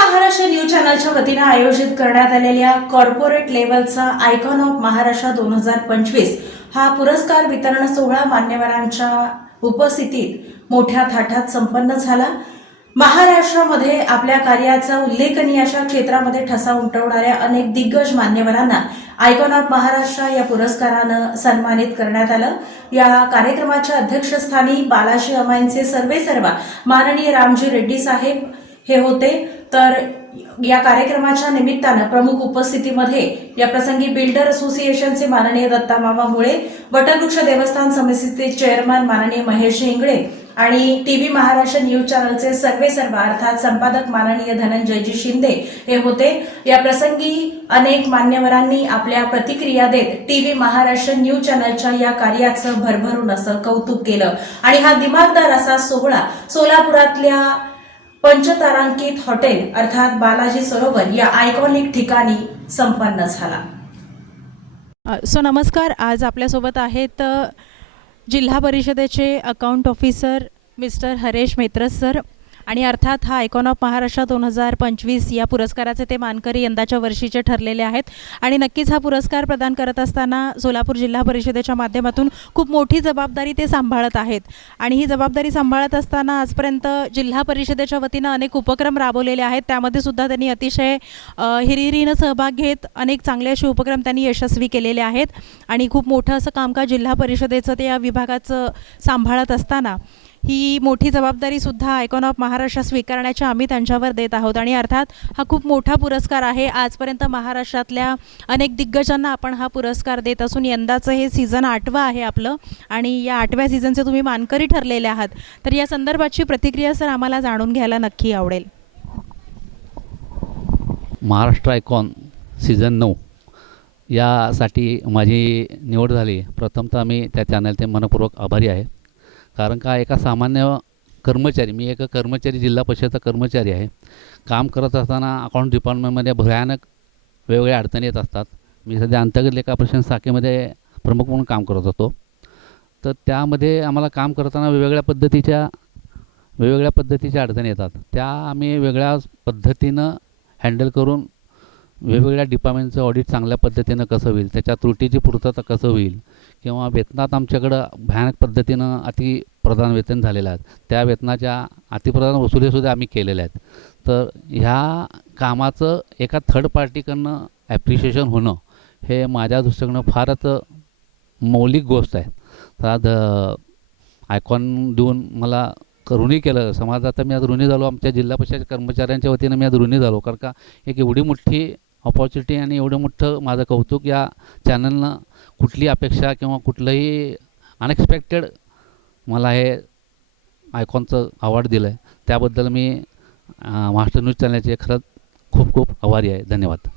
Maharashtra news चॅनलच्या वतीनं आयोजित करण्यात आलेल्या कॉर्पोरेट लेवलचा आयकॉन ऑफ महाराष्ट्र दोन हजार पंचवीस हा पुरस्कार वितरण सोहळा मान्यवरांच्या उपस्थितीत मोठ्या थाटात संपन्न झाला. महाराष्ट्रामध्ये आपल्या कार्याचा उल्लेखनीय अशा क्षेत्रामध्ये ठसा उमटवणाऱ्या अनेक दिग्गज मान्यवरांना आयकॉन ऑफ महाराष्ट्र या पुरस्कारानं सन्मानित करण्यात आलं. या कार्यक्रमाच्या अध्यक्षस्थानी बालाजी अमाईंचे सर्वे सर्वा माननीय रामजी रेड्डी साहेब हे होते. तर या कार्यक्रमाच्या निमित्तानं प्रमुख उपस्थितीमध्ये या प्रसंगी बिल्डर असोसिएशनचे माननीय दत्ता मामा मुळे वटवृक्ष देवस्थान समितीचे चेअरमन माननीय महेश इंगळे आणि टीव्ही महाराष्ट्र न्यूज चॅनलचे सर्वे सर्व अर्थात संपादक माननीय धनंजयजी शिंदे हे होते. या प्रसंगी अनेक मान्यवरांनी आपल्या प्रतिक्रिया देत टीव्ही महाराष्ट्र न्यूज चॅनलच्या या कार्याचं भरभरून असं कौतुक केलं. आणि हा दिमागदार असा सोहळा सोलापुरातल्या पंचतारांकित हॉटेल अर्थात बालाजी सरोवर या आयकॉनिक ठिकाणी संपन्न झाला. सो नमस्कार आज आपल्यासोबत आहेत जिल्हा परिषदेचे account officer mister Haresh Metras sir. आणि अर्थात हा आयकॉन ऑफ महाराष्ट्र दोन हजार पंचवीस या पुरस्काराचे ते मानकरी यंदाच्या वर्षीचे ठरलेले आहेत. आणि नक्कीच हा पुरस्कार प्रदान करत असताना सोलापूर जिल्हा परिषदेच्या माध्यमातून खूप मोठी जबाबदारी ते सांभाळत आहेत. आणि ही जबाबदारी सांभाळत असताना आजपर्यंत जिल्हा परिषदेच्या वतीनं अनेक उपक्रम राबवलेले आहेत. त्यामध्ये सुद्धा त्यांनी अतिशय हिरिहिरीनं सहभाग घेत अनेक चांगले असे उपक्रम त्यांनी यशस्वी केलेले आहेत. आणि खूप मोठं असं कामकाज जिल्हा परिषदेचं ते या विभागाचं सांभाळत असताना. ही मोठी जबाबदारीसुद्धा आयकॉन ऑफ महाराष्ट्र स्वीकारण्याच्या आम्ही त्यांच्यावर देत आहोत. आणि अर्थात हा खूप मोठा पुरस्कार आहे. आजपर्यंत महाराष्ट्रातल्या अनेक दिग्गजांना आपण हा पुरस्कार देत असून यंदाचं हे सीझन आठवं आहे आपलं. आणि या आठव्या सीझनचे तुम्ही मानकरी ठरलेले आहात. तर या संदर्भाची प्रतिक्रिया सर आम्हाला जाणून घ्यायला नक्की आवडेल. महाराष्ट्र आयकॉन सीझन नऊ यासाठी माझी निवड झाली. प्रथमतः मी त्या चॅनलचे मनपूर्वक आभारी आहे. कारण का एका सामान्य कर्मचारी मी एक कर्मचारी जिल्हा परिषदचा कर्मचारी आहे. काम करत असताना अकाउंट डिपार्टमेंटमध्ये भयानक वेगवेगळ्या अडचणी येत असतात. मी सध्या अंतर्गत लेखा प्रशासन शाखेमध्ये प्रमुख म्हणून काम करत होतो. तर त्यामध्ये आम्हाला काम करताना वेगवेगळ्या पद्धतीच्या वेगवेगळ्या पद्धतीच्या अडचणी येतात. त्या आम्ही वेगळ्या पद्धतीनं हँडल करून वेगवेगळ्या डिपार्टमेंटचं ऑडिट चांगल्या पद्धतीनं कसं होईल त्याच्या त्रुटीची पूर्तता कसं होईल किंवा वेतनात आमच्याकडं भयानक पद्धतीनं अति प्रधान वेतन झालेलं आहे त्या वेतनाच्या अतिप्रधान वसुलीसुद्धा आम्ही केलेल्या आहेत. तर ह्या कामाचं एका थर्ड पार्टीकडनं ॲप्रिशिएशन होणं हे माझ्या दृष्टीकडनं फारच मौलिक गोष्ट आहे. तर आज आयकॉन देऊन मला ऋणी केलं. समाजात मी आज ऋणी झालो. आमच्या जिल्हा परिषद कर्मचाऱ्यांच्या वतीनं मी आज ऋणी झालो. कारण का एक एवढी मोठी ऑपॉर्च्युनिटी आणि एवढं मोठं माझं कौतुक या चॅनलनं कुठली अपेक्षा किंवा कुठलंही अनएक्सपेक्टेड मला हे आयकॉनचं अवॉर्ड दिलं आहे त्याबद्दल मी मास्टर महाराष्ट्र न्यूज चॅनलचे खरंच खूप खूप आभारी आहे. धन्यवाद.